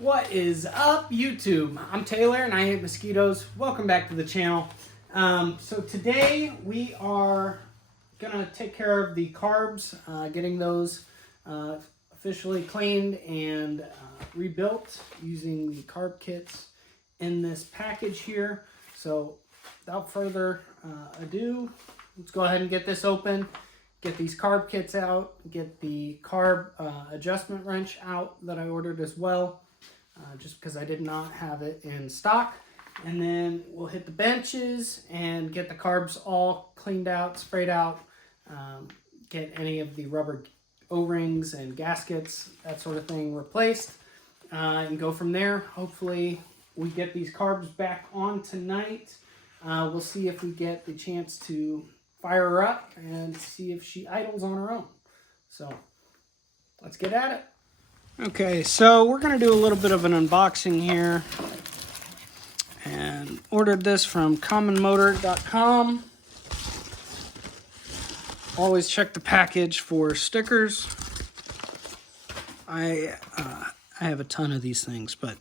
What is up, YouTube? I'm Taylor and I hate mosquitoes. Welcome back to the channel. So today we are gonna take care of the carbs, getting those officially cleaned and rebuilt using the carb kits in this package here. So without further ado, let's go ahead and get this open, get these carb kits out, get the carb adjustment wrench out that I ordered as well. Just because I did not have it in stock. And then we'll hit the benches and get the carbs all cleaned out, sprayed out, get any of the rubber O-rings and gaskets, that sort of thing replaced, and go from there. Hopefully we get these carbs back on tonight. We'll see if we get the chance to fire her up and see if she idles on her own. So let's get at it. Okay, so we're going to do a little bit of an unboxing here, and ordered this from commonmotor.com. Always check the package for stickers. I have a ton of these things, but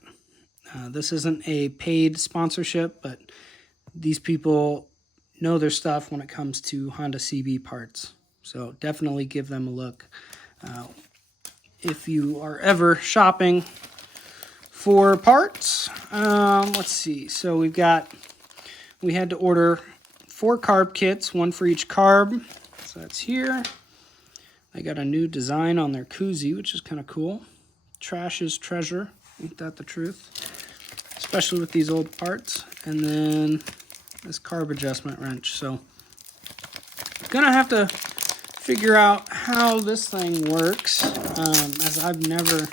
this isn't a paid sponsorship, but these people know their stuff when it comes to Honda CB parts, so definitely give them a look. If you are ever shopping for parts. Let's see. So we had to order 4 carb kits, 1 for each carb. So that's here. They got a new design on their koozie, which is kind of cool. Trash is treasure. Ain't that the truth? Especially with these old parts. And then this carb adjustment wrench. So gonna have to figure out how this thing works, as I've never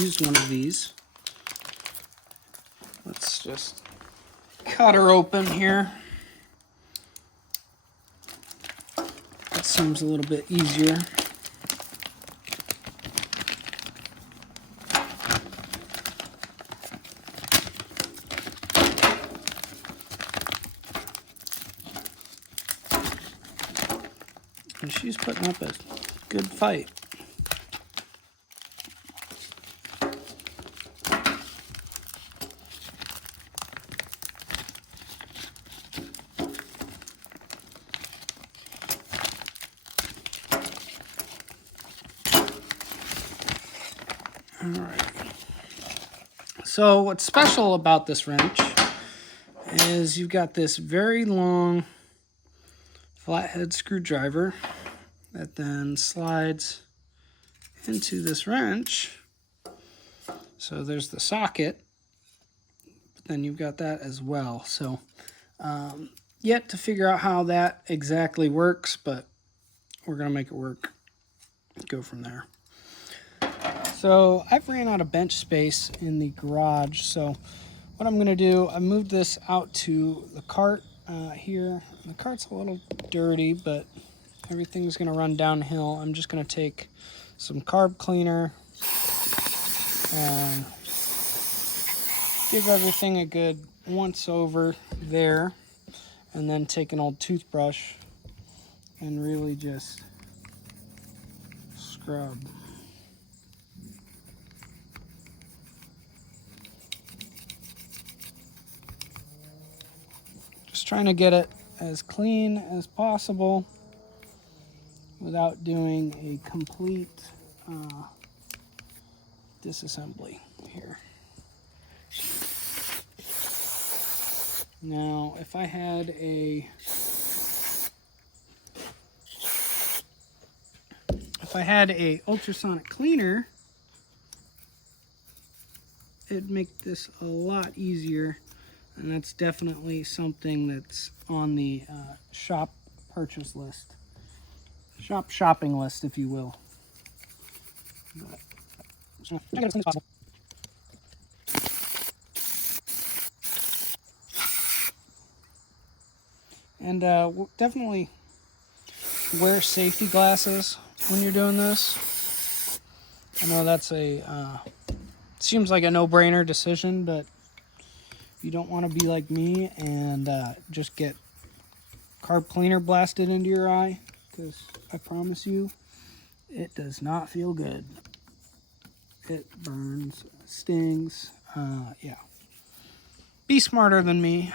used one of these. Let's just cut her open here. That seems a little bit easier. And she's putting up a good fight. All right. So what's special about this wrench is you've got this very long flathead screwdriver that then slides into this wrench. So there's the socket, but then you've got that as well. So yet to figure out how that exactly works, but we're gonna make it work. Go from there. So I've ran out of bench space in the garage, so what I'm gonna do, I moved this out to the cart here. The cart's a little dirty, but everything's gonna run downhill. I'm just gonna take some carb cleaner and give everything a good once over there, and then take an old toothbrush and really just scrub. Just trying to get it as clean as possible without doing a complete disassembly here. Now, if I had a ultrasonic cleaner, it'd make this a lot easier, and that's definitely something that's on the shop purchase list. Shopping list, if you will. But, so, try to get it as clean as possible. And definitely wear safety glasses when you're doing this. I know that's seems like a no-brainer decision, but you don't want to be like me and just get carb cleaner blasted into your eye, because I promise you, it does not feel good. it burns, stings. Yeah. Be smarter than me.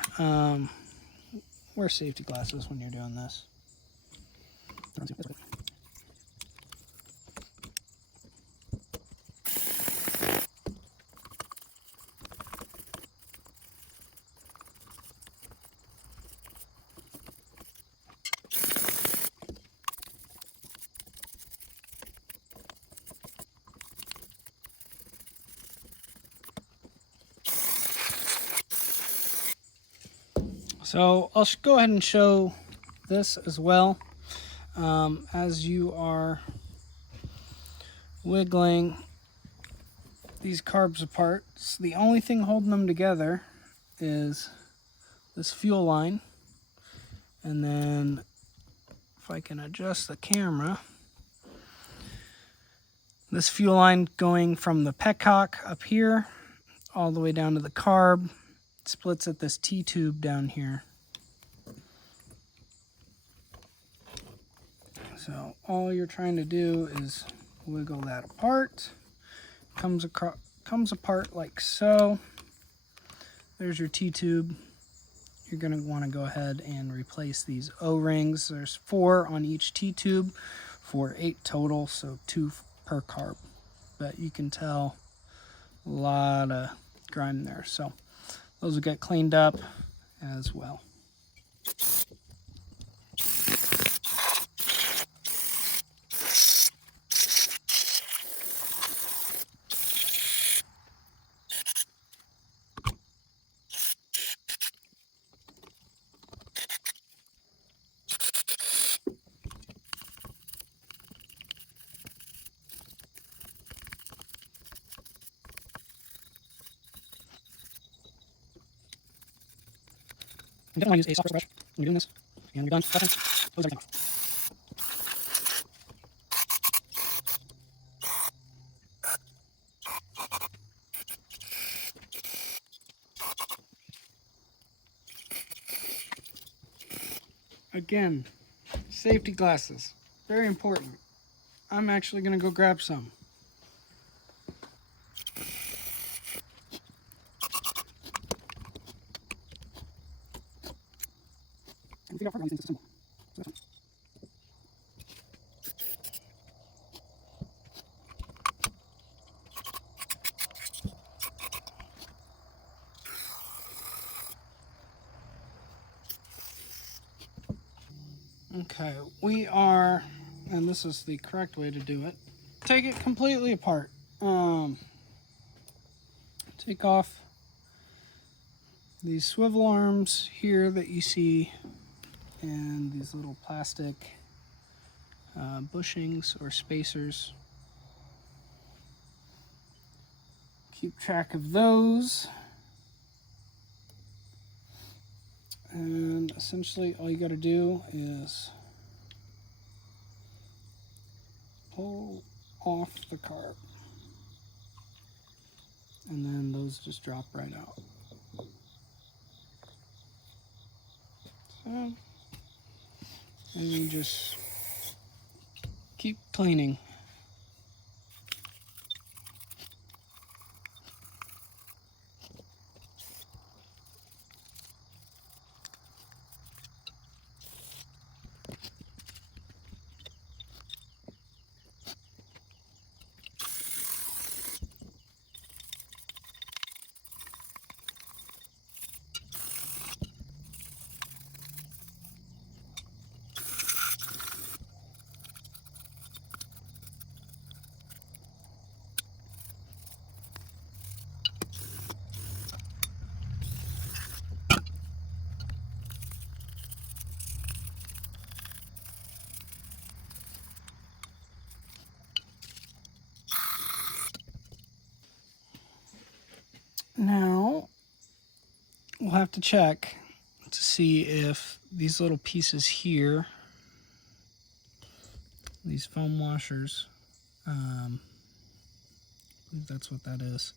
Wear safety glasses when you're doing this. So I'll go ahead and show this as well. As you are wiggling these carbs apart, so the only thing holding them together is this fuel line. And then if I can adjust the camera, this fuel line going from the petcock up here all the way down to the carb splits at this T-tube down here. So all you're trying to do is wiggle that apart. Comes apart like so. There's your T-tube. You're going to want to go ahead and replace these O-rings. There's 4 on each T-tube for 8 total, so 2 per carb. But you can tell a lot of grime there. So those will get cleaned up as well. You definitely want to use a soft brush when you're doing this. And when you're done, close everything off. Again, safety glasses, very important. I'm actually going to go grab some. And figure out how these things assemble. Okay, we are, and this is the correct way to do it. Take it completely apart. Take off these swivel arms here that you see, and these little plastic bushings or spacers. Keep track of those. And essentially all you got to do is pull off the carb. And then those just drop right out. So, and you just keep cleaning. Now, we'll have to check to see if these little pieces here, these foam washers, I believe that's what that is,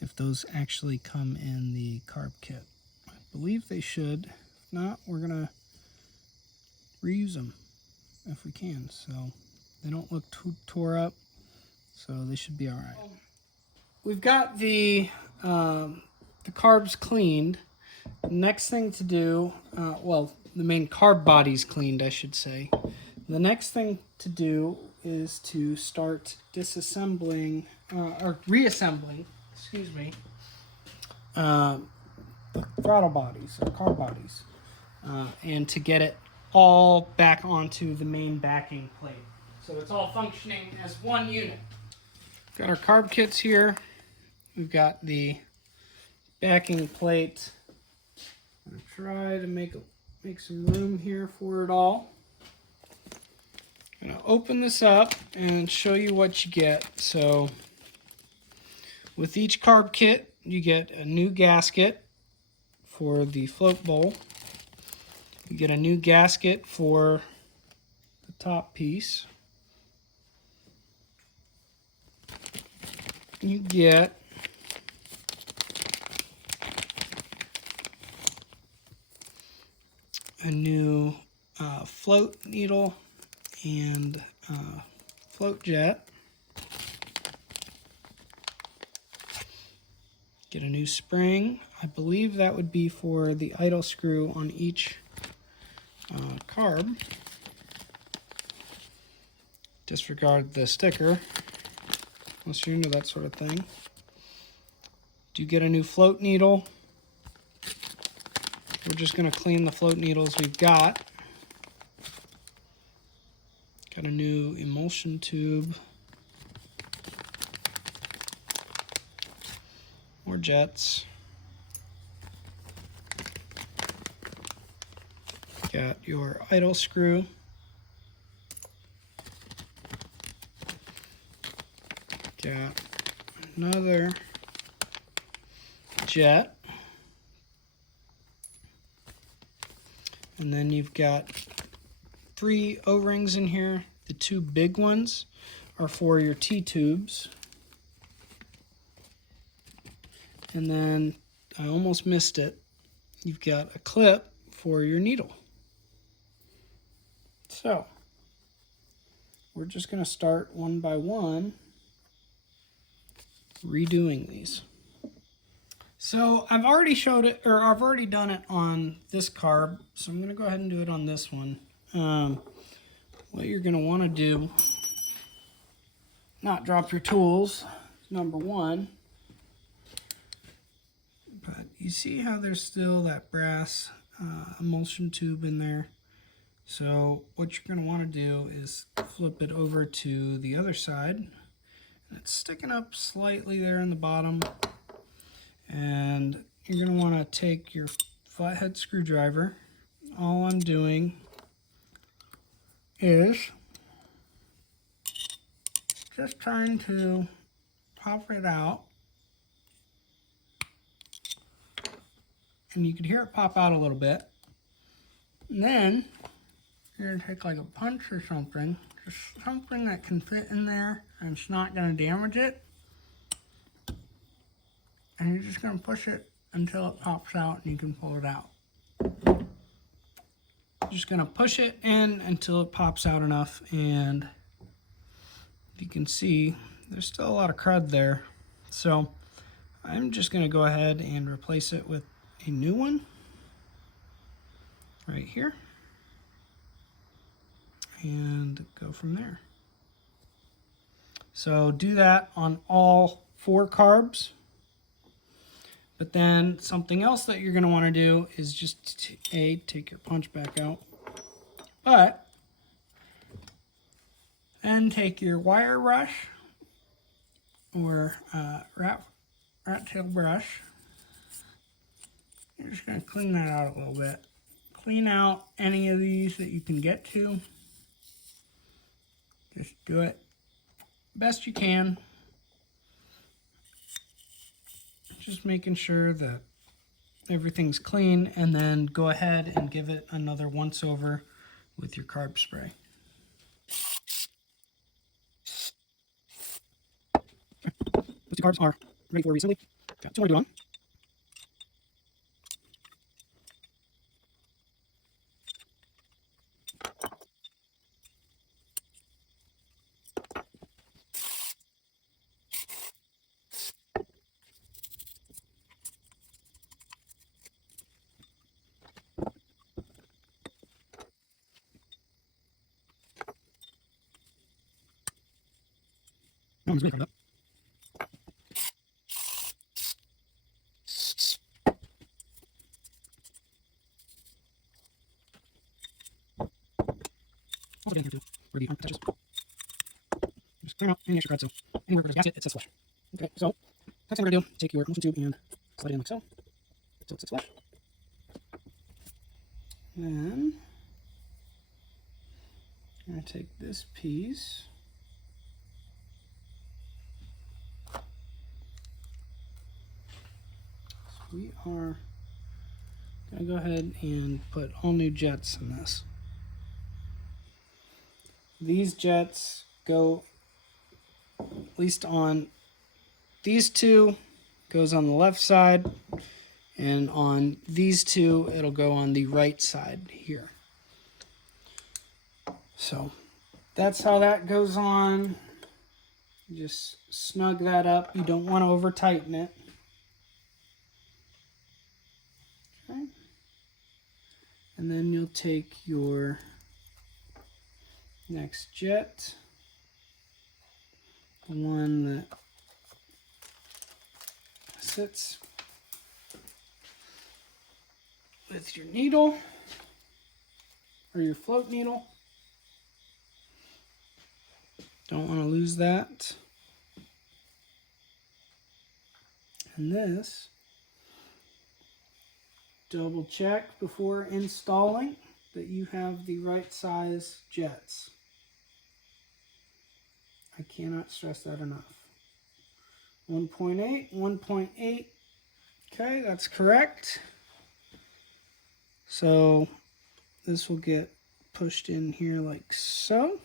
if those actually come in the carb kit. I believe they should. If not, we're going to reuse them if we can. So they don't look too tore up, so they should be all right. we've got the carbs cleaned. Next thing to do, well, the main carb body's cleaned, I should say. The next thing to do is to start disassembling, or reassembling, excuse me, the throttle bodies, or carb bodies, and to get it all back onto the main backing plate. So it's all functioning as one unit. Got our carb kits here. We've got the backing plate. I'm going to try to make some room here for it all. I'm going to open this up and show you what you get. So with each carb kit, you get a new gasket for the float bowl. You get a new gasket for the top piece. You get a new float needle and float jet. Get a new spring. I believe that would be for the idle screw on each carb. Disregard the sticker, unless you're into that sort of thing. Do get a new float needle. We're just going to clean the float needles we've got. Got a new emulsion tube. More jets. Got your idle screw. Got another jet. And then you've got 3 O-rings in here. The 2 big ones are for your T-tubes. And then, I almost missed it, you've got a clip for your needle. So, we're just going to start one by one redoing these. So I've already showed it, or I've already done it on this carb, so I'm going to go ahead and do it on this one. What you're going to want to do, not drop your tools, number one. But you see how there's still that brass emulsion tube in there. So what you're going to want to do is flip it over to the other side. And it's sticking up slightly there in the bottom. And you're going to want to take your flathead screwdriver. All I'm doing is just trying to pop it out. And you can hear it pop out a little bit. And then you're going to take like a punch or something, just something that can fit in there and it's not going to damage it. And you're just going to push it until it pops out and you can pull it out. Just going to push it in until it pops out enough, and you can see there's still a lot of crud there. So I'm just going to go ahead and replace it with a new one right here and go from there. So do that on all 4 carbs. But then something else that you're going to want to do is just take your punch back out, but then take your wire brush or rat tail brush. You're just going to clean that out a little bit. Clean out any of these that you can get to. Just do it best you can. Just making sure that everything's clean, and then go ahead and give it another once over with your carb spray. Those 2 carbs are ready for reassembly. Got 2 more to do on. one's really hard up. Also getting here too, where the arm touches. Just clear out any extra crud, so anywhere where there's gasket, it sits flush. Okay, so next thing we're gonna do, take your motion tube and slide it in like so, so it sits flush. Then I'm gonna take this piece. So we are gonna go ahead and put all new jets in this. These jets go, at least on these two, goes on the left side, and on these two, it'll go on the right side here. So that's how that goes on. Just snug that up. You don't want to over tighten it. Okay. And then you'll take your next jet, the one that sits with your needle or your float needle. Don't want to lose that. And this, double check before installing that you have the right size jets. I cannot stress that enough. 1.8, 1.8. Okay, that's correct. So this will get pushed in here like so.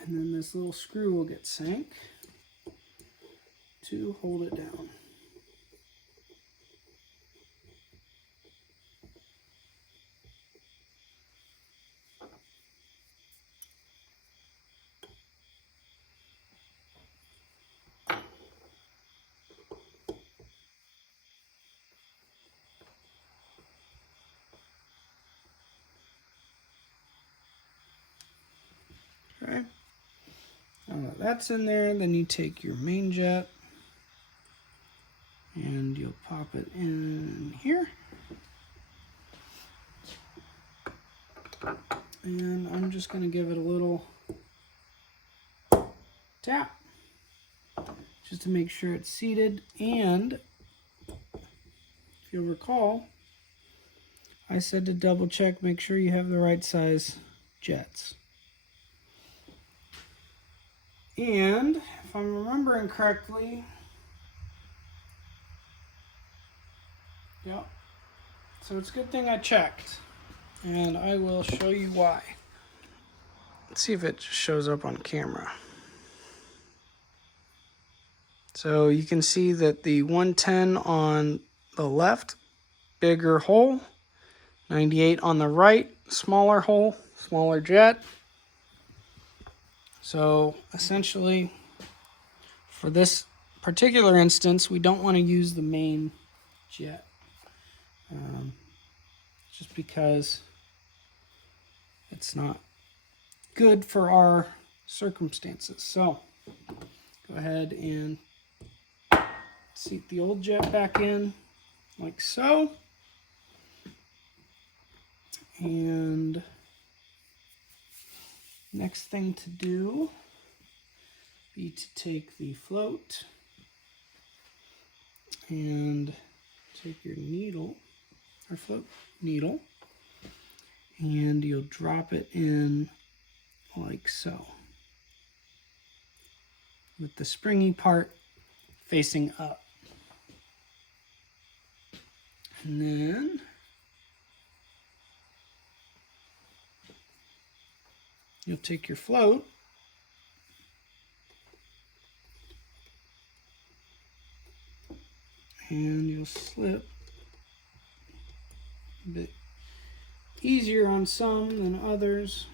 And then this little screw will get sank to hold it down. Okay. Now that that's in there, then you take your main jet and you'll pop it in here. And I'm just going to give it a little tap just to make sure it's seated. And if you'll recall, I said to double check, make sure you have the right size jets. And if I'm remembering correctly, yep. So it's a good thing I checked, and I will show you why. Let's see if it shows up on camera. So you can see that the 110 on the left, bigger hole, 98 on the right, smaller hole, smaller jet. So essentially, for this particular instance, we don't want to use the main jet. Just because it's not good for our circumstances. So go ahead and seat the old jet back in like so. And next thing to do be to take the float and take your needle, or float needle, and you'll drop it in like so, with the springy part facing up. And then you'll take your float and you'll slip a bit easier on some than others.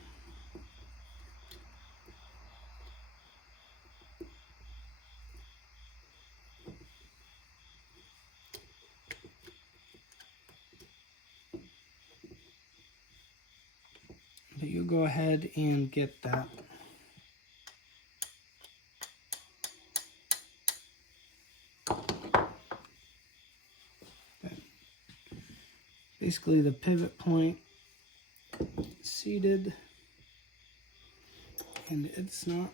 But you go ahead and get that. Basically the pivot point seated, and it's not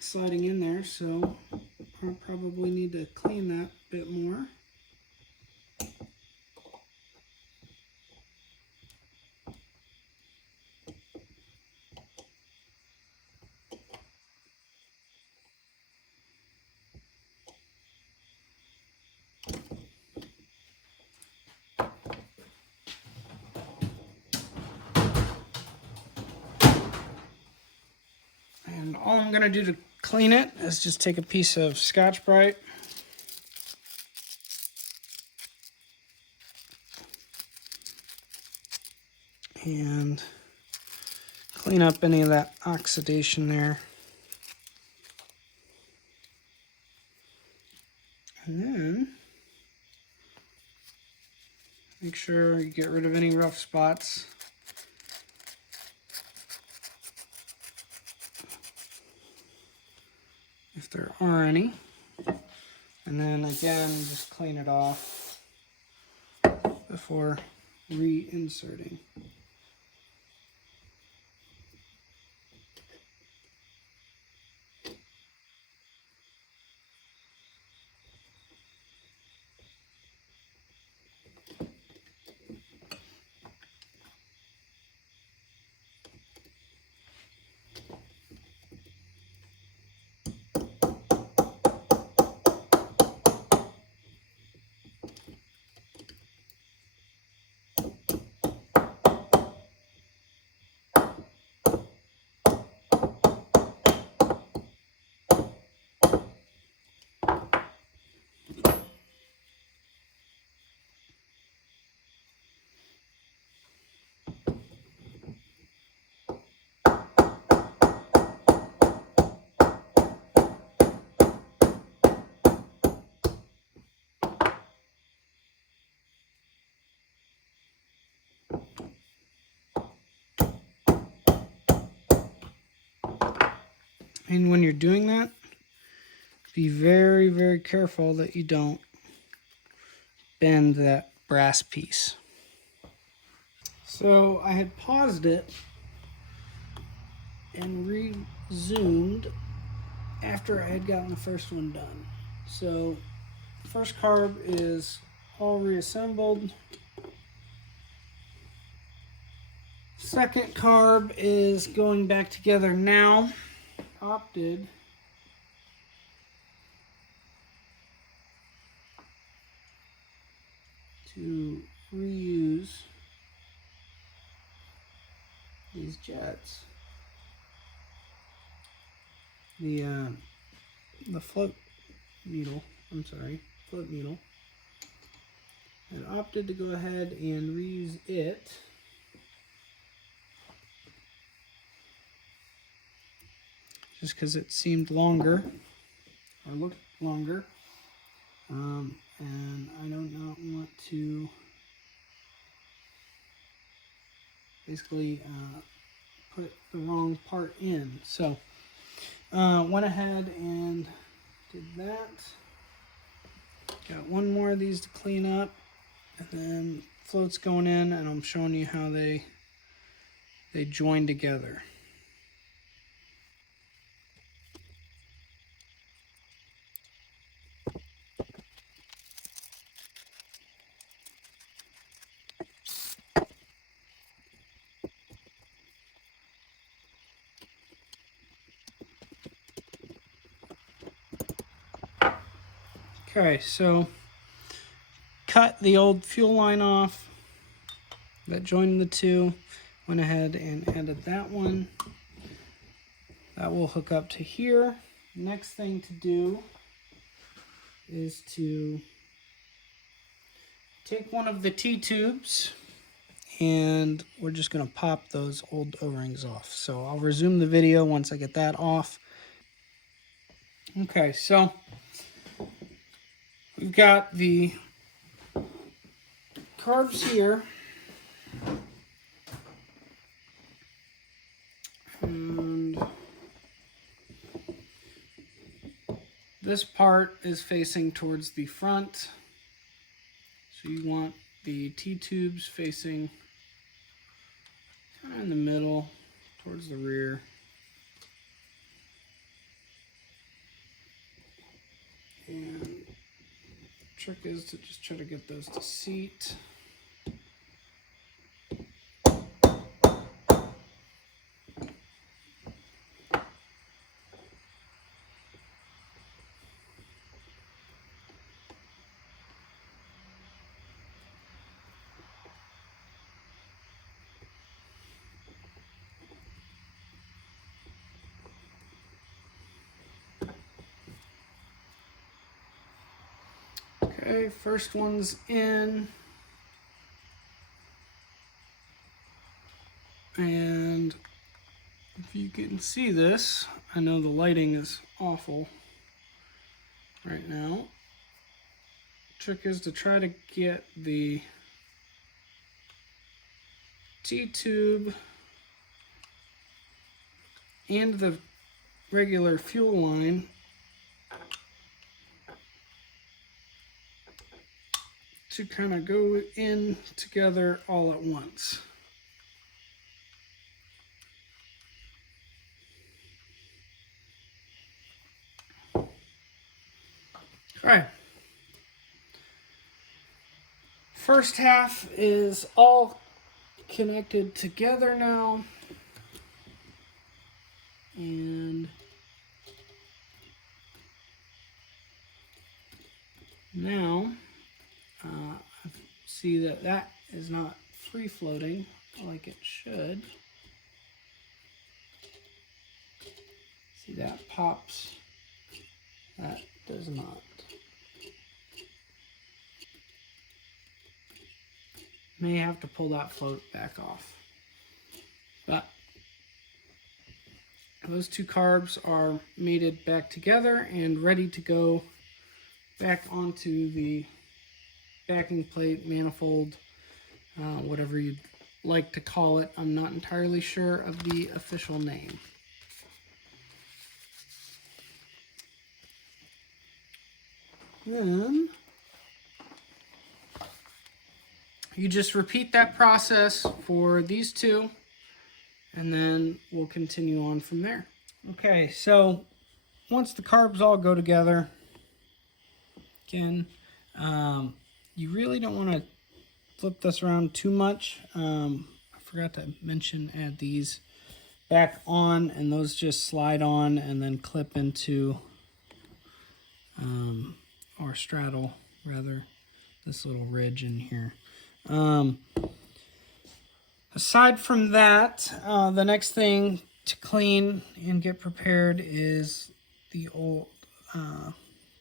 sliding in there, so I'll probably need to clean that a bit more. And all I'm going to do to clean it is just take a piece of Scotch-Brite and clean up any of that oxidation there. And then make sure you get rid of any rough spots. If there are any. And then again, just clean it off before reinserting. And when you're doing that, be very, very careful that you don't bend that brass piece. So I had paused it and resumed after I had gotten the first one done. So the first carb is all reassembled. Second carb is going back together now. Opted to reuse these jets. The float needle, float needle. I opted to go ahead and reuse it. Just because it seemed longer, or looked longer. And I do not want to basically put the wrong part in. So went ahead and did that. Got one more of these to clean up, and then floats going in, and I'm showing you how they join together. Okay, so cut the old fuel line off that joined the two. Went ahead and added that one. That will hook up to here. Next thing to do is to take one of the T-tubes, and we're just going to pop those old O-rings off. So I'll resume the video once I get that off. Okay, so we've got the carbs here. And this part is facing towards the front. So you want the T-tubes facing kind of in the middle towards the rear. And trick is to just try to get those to seat. Okay, first one's in. And if you can see this, I know the lighting is awful right now. Trick is to try to get the T-tube and the regular fuel line to kind of go in together all at once. All right. First half is all connected together now. And now see that that is not free floating like it should. See, that pops. That does not. May have to pull that float back off. But those two carbs are mated back together and ready to go back onto the backing plate, manifold, whatever you'd like to call it. I'm not entirely sure of the official name. Then you just repeat that process for these two, and then we'll continue on from there. Okay, so once the carbs all go together, again, you really don't want to flip this around too much. I forgot to mention, add these back on, and those just slide on and then clip into or straddle rather this little ridge in here. Aside from that, the next thing to clean and get prepared is the old,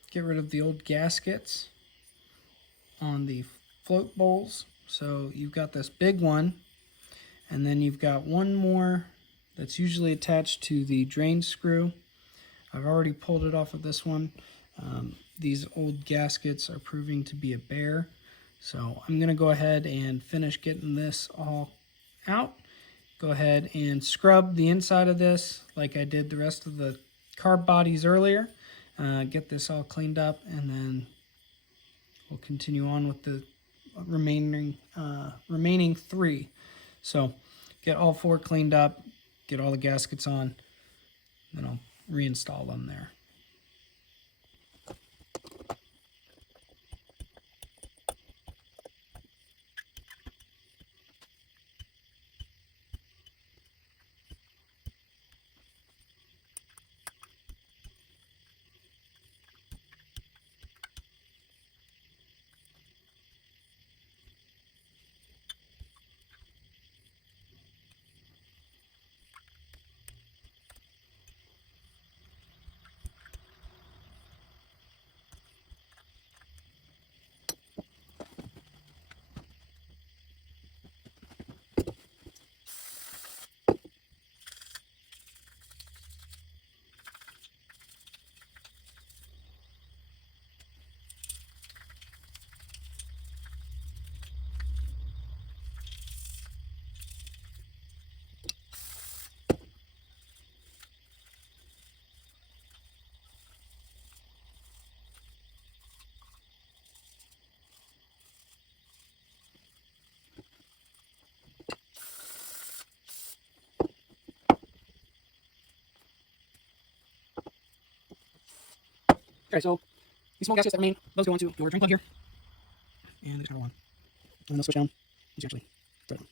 get rid of the old gaskets on the float bowls. So you've got this big one, and then you've got one more that's usually attached to the drain screw. I've already pulled it off of this one. These old gaskets are proving to be a bear. So I'm going to go ahead and finish getting this all out. Go ahead and scrub the inside of this like I did the rest of the carb bodies earlier. Get this all cleaned up, and then we'll continue on with the remaining three. So get all four cleaned up, get all the gaskets on, then I'll reinstall them there. Okay, so these small gaskets that remain, those go onto your drain plug here. And they just power on. And then they'll switch down once you actually throw them.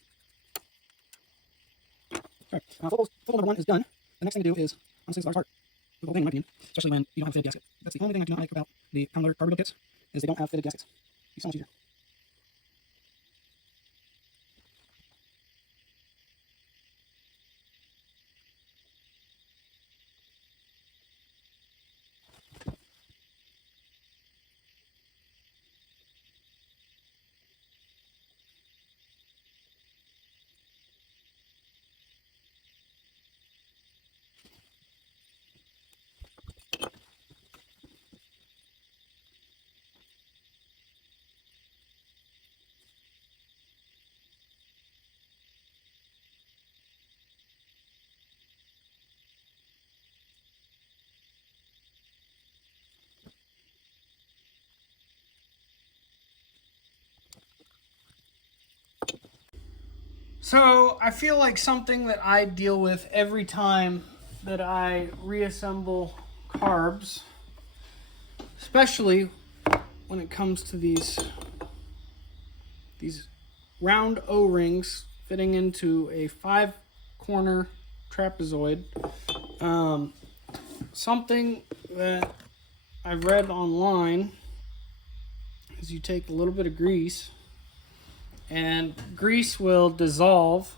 Okay, football number 1 is done. The next thing to do is, honestly, it's the hardest part of the whole thing, in my opinion, especially when you don't have a fitted gasket. That's the only thing I do not like about the Poundler carburetor kits, is they don't have fitted gaskets. It's so much easier. So I feel like something that I deal with every time that I reassemble carbs, especially when it comes to these round O-rings fitting into a 5-corner trapezoid. Something that I've read online is you take a little bit of grease, and grease will dissolve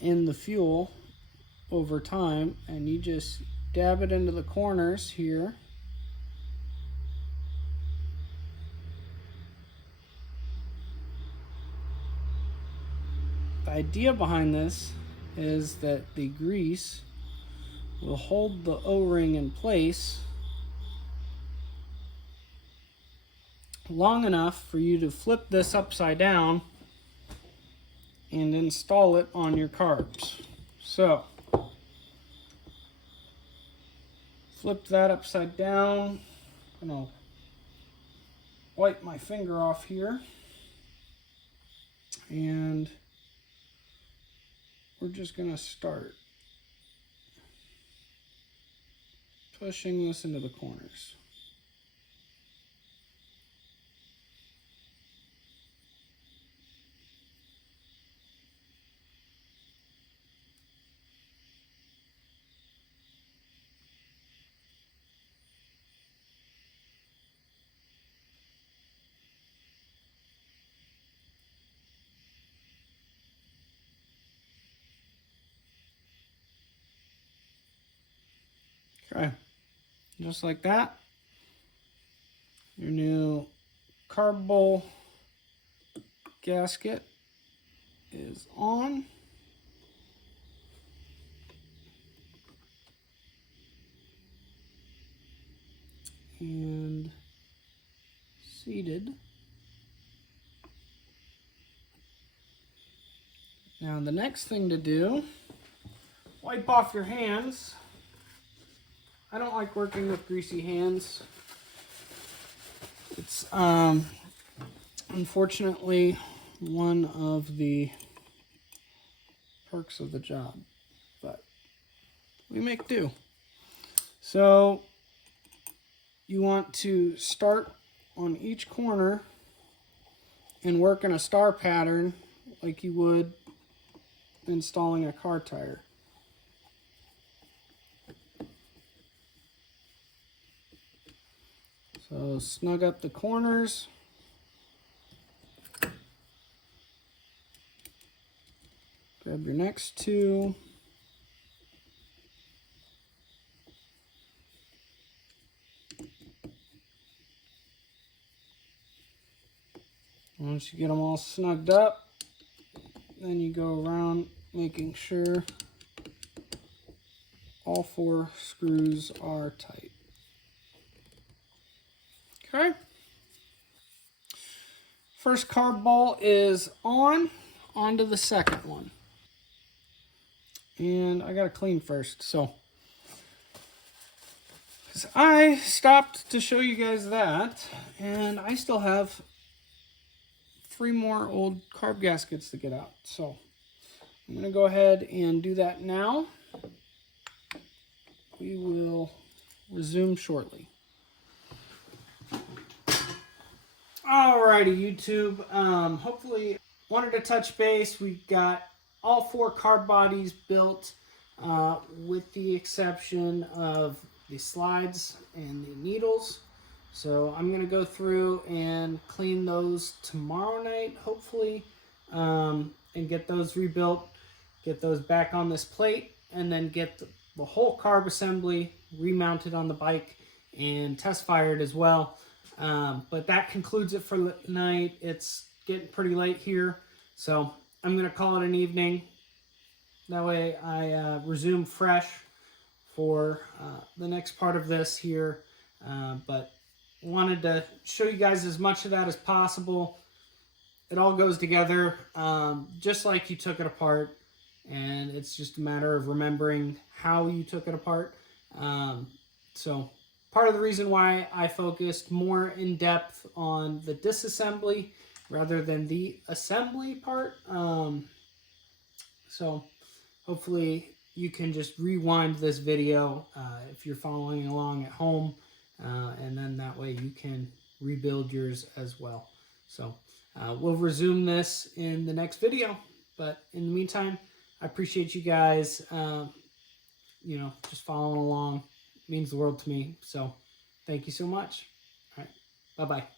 in the fuel over time, and you just dab it into the corners here. The idea behind this is that the grease will hold the O-ring in place long enough for you to flip this upside down and install it on your carbs. So, flip that upside down. I'm gonna wipe my finger off here, and we're just gonna start pushing this into the corners. Okay, just like that. Your new carb bowl gasket is on. And seated. Now the next thing to do, wipe off your hands. I don't like working with greasy hands. It's unfortunately one of the perks of the job, but we make do. So you want to start on each corner and work in a star pattern like you would installing a car tire. So snug up the corners. Grab your next two. Once you get them all snugged up, then you go around making sure all 4 screws are tight. Okay. First carb ball is onto the second one. And I gotta clean first, so I stopped to show you guys that, and I still have 3 more old carb gaskets to get out. So I'm gonna go ahead and do that now. We will resume shortly. Alrighty, YouTube. Hopefully, wanted to touch base. We got all 4 carb bodies built, with the exception of the slides and the needles. So I'm gonna go through and clean those tomorrow night, hopefully, and get those rebuilt, get those back on this plate, and then get the whole carb assembly remounted on the bike and test fired as well. But that concludes it for tonight. It's getting pretty late here, so I'm going to call it an evening. That way I resume fresh for the next part of this here. But wanted to show you guys as much of that as possible. It all goes together just like you took it apart, and it's just a matter of remembering how you took it apart. So part of the reason why I focused more in depth on the disassembly rather than the assembly part. So hopefully you can just rewind this video if you're following along at home, and then that way you can rebuild yours as well. So we'll resume this in the next video, but in the meantime, I appreciate you guys, just following along. It means the world to me. So thank you so much. All right. Bye-bye.